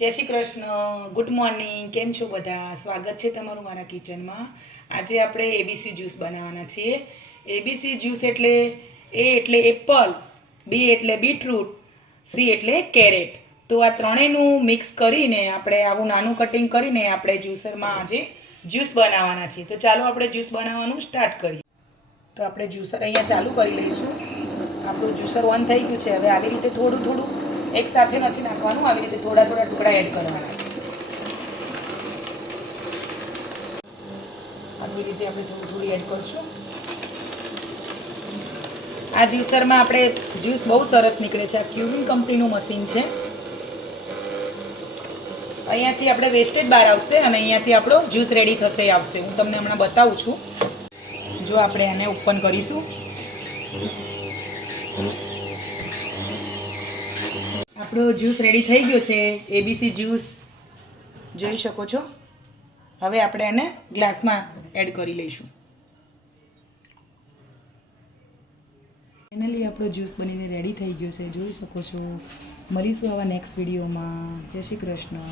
જય Shri Krishna, good morning. કેમ છો બધા? સ્વાગત છે તમારું મારા કિચનમાં. આજે આપણે એબીસી જ્યુસ બનાવવાના છીએ. એબીસી જ્યુસ એટલે એ એટલે એપલ, બી એટલે બીટરૂટ, સી એટલે કેરેટ. તો આ ત્રણેયનું મિક્સ કરીને આપણે આવું નાનું કટિંગ કરીને આપણે જ્યુસરમાં આજે જ્યુસ બનાવવાના છીએ. તો ચાલો આપણે જ્યુસ બનાવવાનું સ્ટાર્ટ કરીએ. તો આપણે જ્યુસર અહીંયા ચાલુ કરી લઈશું. આપણું જ્યુસર ઓન થઈ ગયું છે. હવે આવી રીતે થોડું થોડું એક સાથે નથી નાખવાનું, આવી રીતે થોડા થોડા ટુકડા એડ કરવાના છે. આવી રીતે આપણે થોડું થોડું એડ કરશું. આ જ્યુસરમાં આપણે જ્યુસ બહુ સરસ નીકળે છે. આ ક્યુબિન કંપનીનું મશીન છે. અહીંયાથી આપણે વેસ્ટેજ બહાર આવશે અને અહીંયાથી આપણો જ્યુસ રેડી થશે આવશે. હું તમને હમણાં બતાવું છું. જો આપણે આને ઓપન કરીશું, આપણો જ્યુસ રેડી થઈ ગયો છે. એબીસી જ્યુસ જોઈ શકો છો. હવે આપણે એને ગ્લાસમાં એડ કરી લઈશું. ફાઇનલી આપણો જ્યુસ બનીને રેડી થઈ ગયો છે, જોઈ શકો છો. મળીશું આવા નેક્સ્ટ વિડીયોમાં. જય શ્રી કૃષ્ણ.